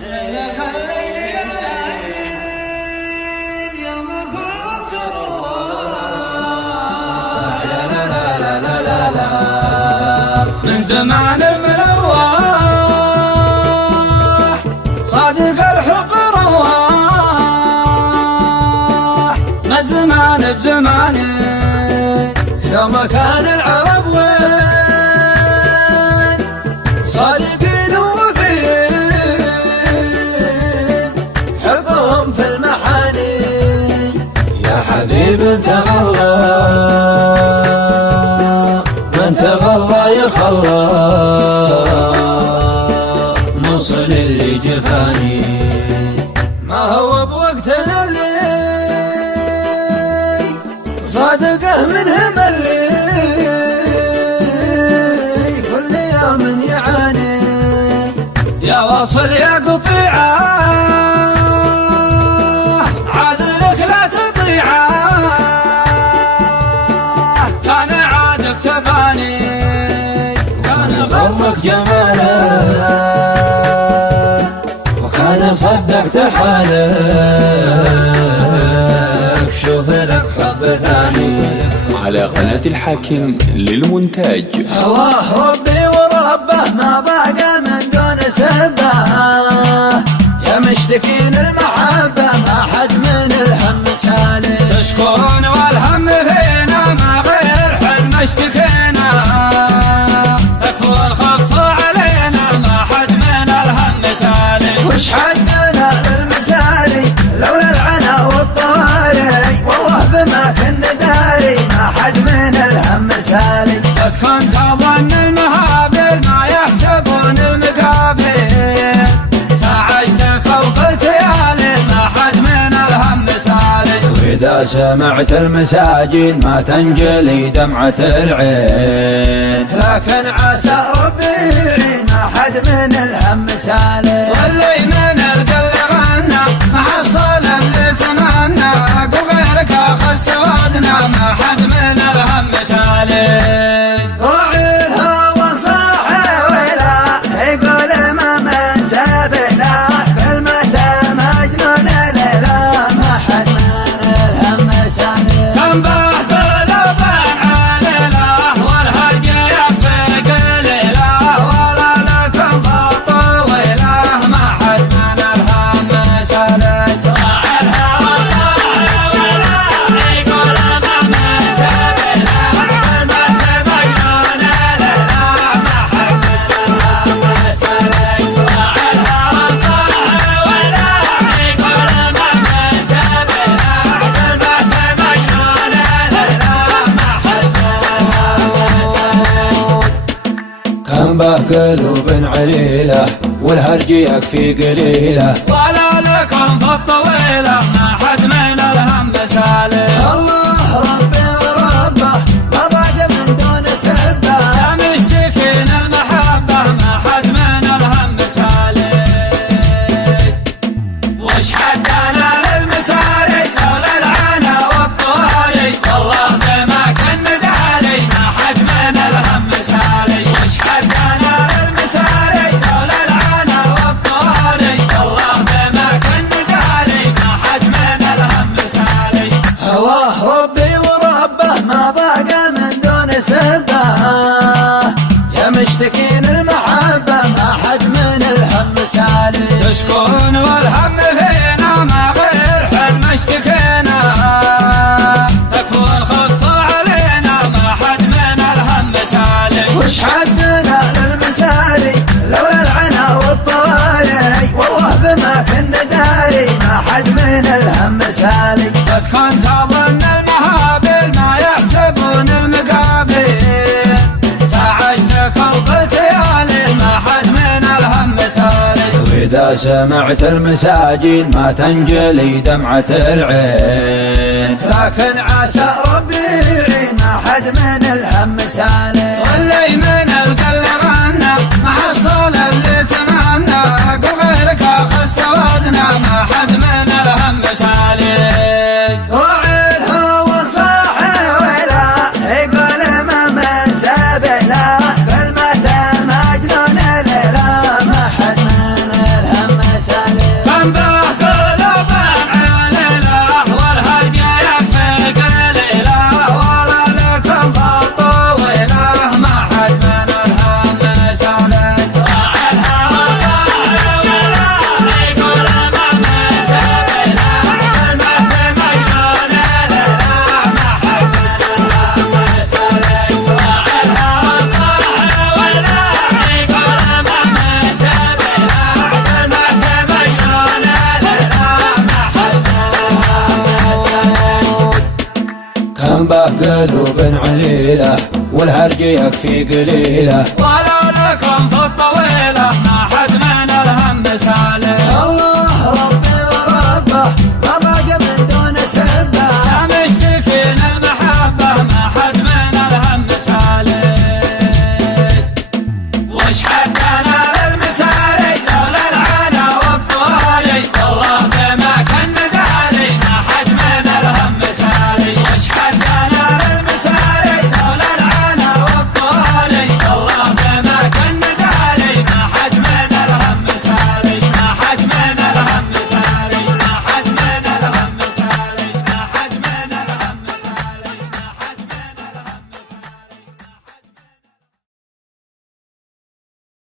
ليلك الليل يا ليل يوم كنت تروح لا لا لا لا لا لا من زمان الملوح صادق الحب رواح ما الزمان بزمانه يوم كان العرب وين صادقين ووفيين حبهم في المحاني يا حبيب تغلى من تغلى يخلى موصل اللي جفاني ما هو بوقتنا اللي صادقه منهم اللي كل يوم يعاني يا واصل يا قطيعه عذلك لا تطيعه كان عادك تباني كان غرك جماله وكان صدقت حالك شوف لك حب ثاني. على قناة الحاكم للمونتاج. الله ربي وربه ما ضاق من دون سبه يا مشتكين المحبة ما حد من الهم سالي تشكرون والهم فينا ما غير حلم اشتكينا تكفون خفوا علينا ما حد من الهم سالي وش حدنا للمسالي لولا العنا والطواري والله بما كنا داري ما حد من الهم سالي قد كنت اظن المهابل ما يحسبون المقابل تعجتك وقلت يا ليل ما حد من الهم سالي واذا سمعت المساجين ما تنجلي دمعة العين لكن عسى ربي يعين ما حد من الهم سالي واللي من القلب غنى ما حصل اللي تمنى وغيرك اخذ سوادنا ما حد من الهم سالي راعي الهوى صاحي ولا يقول ما من سبنا كلمة مجنون ليلى ما حد من الهم سالي كم به قلب عليله والهرج يفرق ليله ولا لكم خط ويله ما حد من الهم سالي راعي الهوى صاحي ولا يقول ما من سبنا كلمة مجنون ليلى ما حد من الهم سالي راعي الهوى صاحي ولا يقول ما من سبنا كلمة مجنون ليلى ما حد من الهم سالي كم به قلوب عليله والهرج يكفي قليله ولا لكم في الطويله ما حد من الهم سالي الله ربي وربه ما ضاق من دون سبه يا مشتكين المحبه ما حد من الهم سالي وش حدنا للمساري لولا العنا والطواري والله بما كنا داري ما حد من الهم سالي وش حدنا للمساري لولا العنا والطواري والله بما كنا داري ما حد من الهم سالي الله ربي وربه ما ضاق من دون سبه يا مشتكين المحبة ما حد من الهم سالي تشكرون والهم فينا ما غير حلم اشتكينا تكفون خفوا علينا ما حد من الهم سالي وش حدنا للمسالي لولا العنا والطواري والله بما كنا داري ما حد من الهم سالي قد كنت اظن المهابل ما يحسبون المقابل تعجتك وقلت يا ليل ما حد من الهم سالي واذا سمعت المساجين ما تنجلي دمعة العين لكن عسى ربي يعين ما حد من الهم سالي واللي من القلب غنى ما حصل اللي تمنى وغيرك اخذ سوادنا ما حد من الهم سالي راعي الهوى صاحي ولا يقول ما من سبنا كلمة مجنون ليلى ما حد من الهم سالي والهرج يكفي قليله. ولا لكم